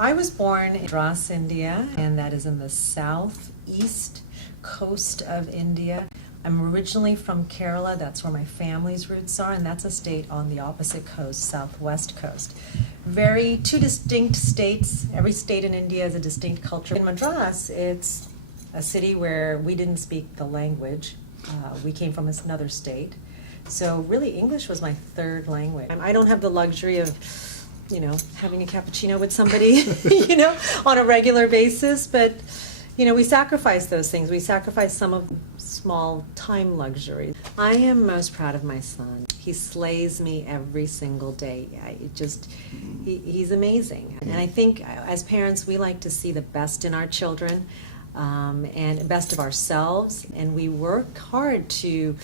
I was born in Madras, India, and that is in the southeast coast of India. I'm originally from Kerala, that's where my family's roots are, and that's a state on the opposite coast, southwest coast. Two distinct states. Every state in India is a distinct culture. In Madras, it's a city where we didn't speak the language. We came from another state. So really English was my third language. I don't have the luxury of, having a cappuccino with somebody, on a regular basis, but we sacrifice those things. We sacrifice some of small time luxuries. I am most proud of my son. He slays me every single day. He's amazing. And I think as parents, we like to see the best in our children and best of ourselves. And we work hard to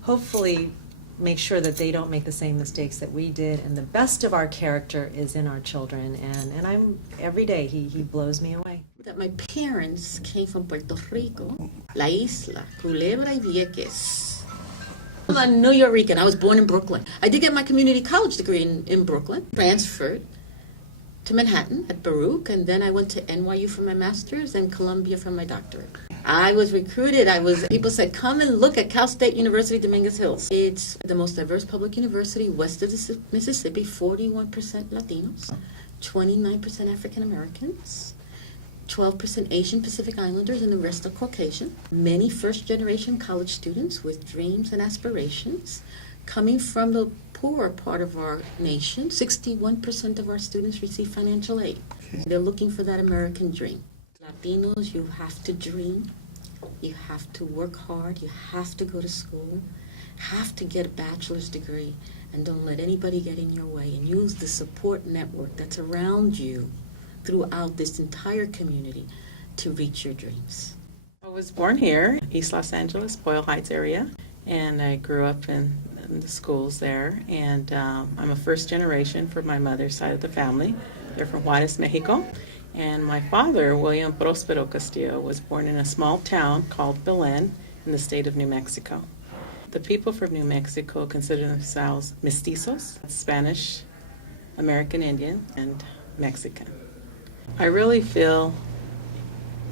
hopefully make sure that they don't make the same mistakes that we did, and the best of our character is in our children, and every day he blows me away. That my parents came from Puerto Rico, La Isla, Culebra y Vieques. I'm New Yorican. I was born in Brooklyn. I did get my community college degree in Brooklyn, transferred to Manhattan at Baruch, and then I went to NYU for my master's and Columbia for my doctorate. I was recruited. People said, come and look at Cal State University, Dominguez Hills. It's the most diverse public university west of the Mississippi, 41% Latinos, 29% African Americans, 12% Asian Pacific Islanders, and the rest are Caucasian. Many first-generation college students with dreams and aspirations coming from the poorer part of our nation. 61% of our students receive financial aid. They're looking for that American dream. Latinos, you have to dream, you have to work hard, you have to go to school, have to get a bachelor's degree, and don't let anybody get in your way, and use the support network that's around you throughout this entire community to reach your dreams. I was born here, East Los Angeles, Boyle Heights area, and I grew up in the schools there, and I'm a first generation from my mother's side of the family. They're from Juarez, Mexico. And my father, William Prospero Castillo, was born in a small town called Belen in the state of New Mexico. The people from New Mexico consider themselves mestizos, Spanish, American Indian, and Mexican. I really feel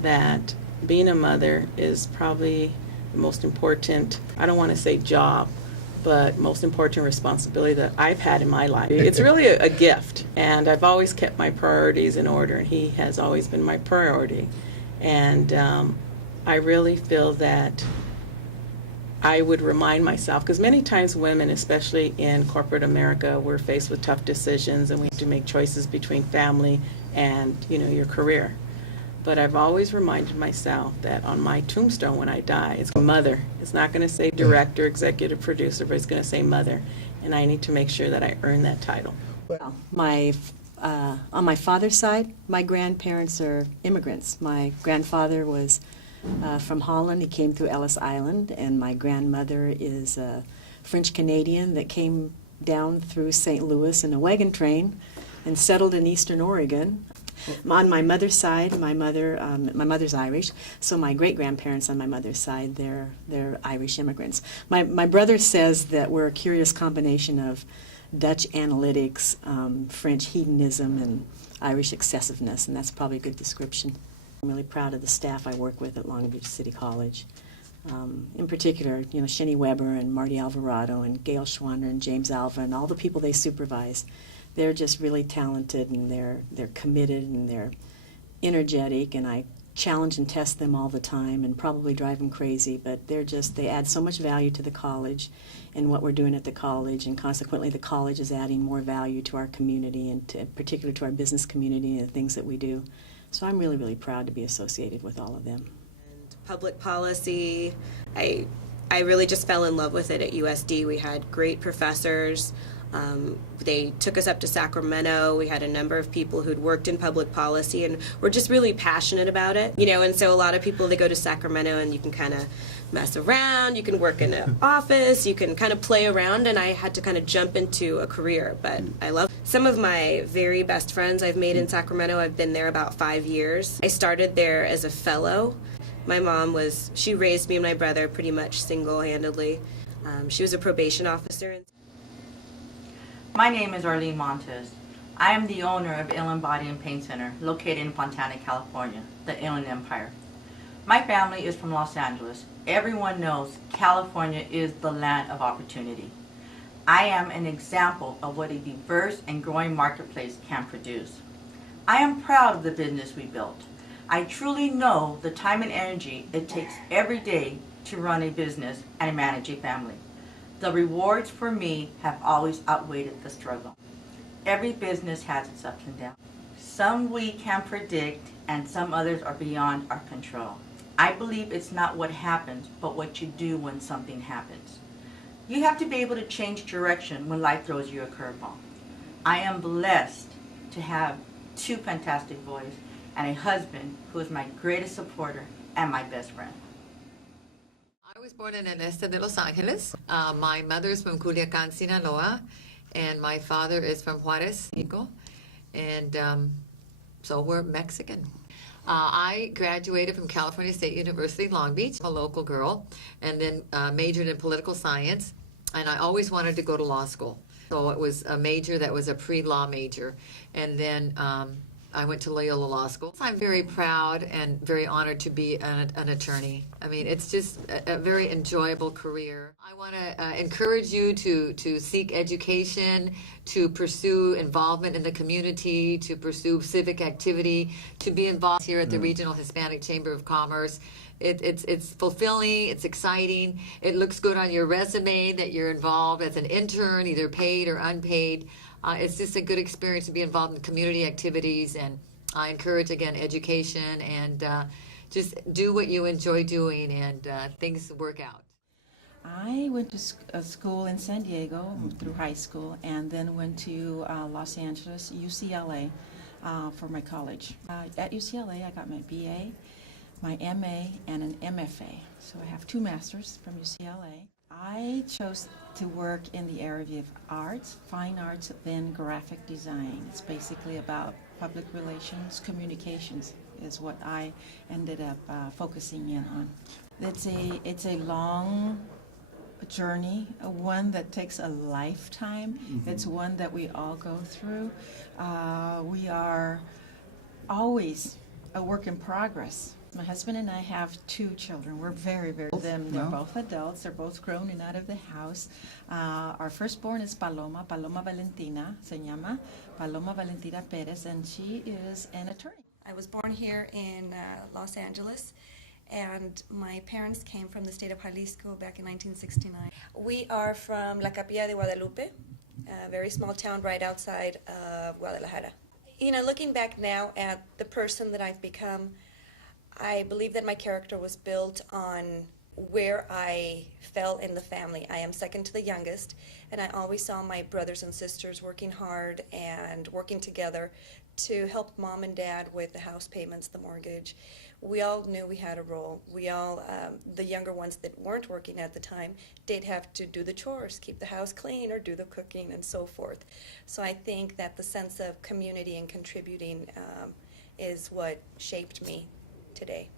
that being a mother is probably the most important, I don't want to say job, but most important responsibility that I've had in my life. It's really a gift, and I've always kept my priorities in order, and he has always been my priority. And I really feel that I would remind myself, because many times women, especially in corporate America, we're faced with tough decisions, and we have to make choices between family and your career. But I've always reminded myself that on my tombstone when I die, it's mother. It's not going to say director, executive producer, but it's going to say mother. And I need to make sure that I earn that title. Well, on my father's side, my grandparents are immigrants. My grandfather was from Holland. He came through Ellis Island. And my grandmother is a French-Canadian that came down through St. Louis in a wagon train and settled in eastern Oregon. On my mother's side, my mother's Irish, so my great-grandparents on my mother's side, they're Irish immigrants. My brother says that we're a curious combination of Dutch analytics, French hedonism, and Irish excessiveness, and that's probably a good description. I'm really proud of the staff I work with at Long Beach City College. In particular, Shenny Weber and Marty Alvarado and Gail Schwander and James Alva and all the people they supervise. They're just really talented, and they're committed, and they're energetic, and I challenge and test them all the time and probably drive them crazy, but they add so much value to the college and what we're doing at the college, and consequently the college is adding more value to our community, and particularly to our business community and the things that we do. So I'm really, really proud to be associated with all of them. Public policy, I really just fell in love with it at USD. We had great professors. They took us up to Sacramento. We had a number of people who'd worked in public policy, and we're just really passionate about it. And so a lot of people, they go to Sacramento and you can kind of mess around, you can work in an office, you can kind of play around, and I had to kind of jump into a career, but I love some of my very best friends I've made in Sacramento. I've been there about 5 years. I started there as a fellow. My mom she raised me and my brother pretty much single-handedly. She was a probation officer. My name is Arlene Montes. I am the owner of Inland Body and Pain Center, located in Fontana, California, the Inland Empire. My family is from Los Angeles. Everyone knows California is the land of opportunity. I am an example of what a diverse and growing marketplace can produce. I am proud of the business we built. I truly know the time and energy it takes every day to run a business and manage a family. The rewards for me have always outweighed the struggle. Every business has its ups and downs. Some we can predict and some others are beyond our control. I believe it's not what happens, but what you do when something happens. You have to be able to change direction when life throws you a curveball. I am blessed to have two fantastic boys and a husband who is my greatest supporter and my best friend. I was born in el este de Los Angeles. My mother's from Culiacan, Sinaloa, and my father is from Juarez, Mexico, and so we're Mexican. I graduated from California State University, Long Beach, a local girl, and then majored in political science, and I always wanted to go to law school. So it was a major that was a pre-law major, and then I went to Loyola Law School. I'm very proud and very honored to be an attorney. I mean, it's just a very enjoyable career. I want to encourage you to seek education, to pursue involvement in the community, to pursue civic activity, to be involved here at the Regional Hispanic Chamber of Commerce. It's fulfilling, it's exciting, it looks good on your resume that you're involved as an intern, either paid or unpaid. It's just a good experience to be involved in community activities, and I encourage, again, education, and just do what you enjoy doing, and things work out. I went to school in San Diego through high school, and then went to Los Angeles, UCLA, for my college. At UCLA, I got my BA, my MA, and an MFA. So I have 2 masters from UCLA. I chose to work in the area of arts, fine arts, then graphic design. It's basically about public relations, communications is what I ended up focusing in on. It's a long journey, one that takes a lifetime. It's one that we all go through. We are always a work in progress. My husband and I have 2 children. We're very they're both adults. They're both grown and out of the house. Our firstborn is Paloma Valentina, se llama Paloma Valentina Perez, and she is an attorney. I was born here in Los Angeles, and my parents came from the state of Jalisco back in 1969. We are from La Capilla de Guadalupe, a very small town right outside of Guadalajara. You know, looking back now at the person that I've become, I believe that my character was built on where I fell in the family. I am second to the youngest, and I always saw my brothers and sisters working hard and working together to help mom and dad with the house payments, the mortgage. We all knew we had a role. We all, the younger ones that weren't working at the time, did have to do the chores, keep the house clean or do the cooking and so forth. So I think that the sense of community and contributing is what shaped me today.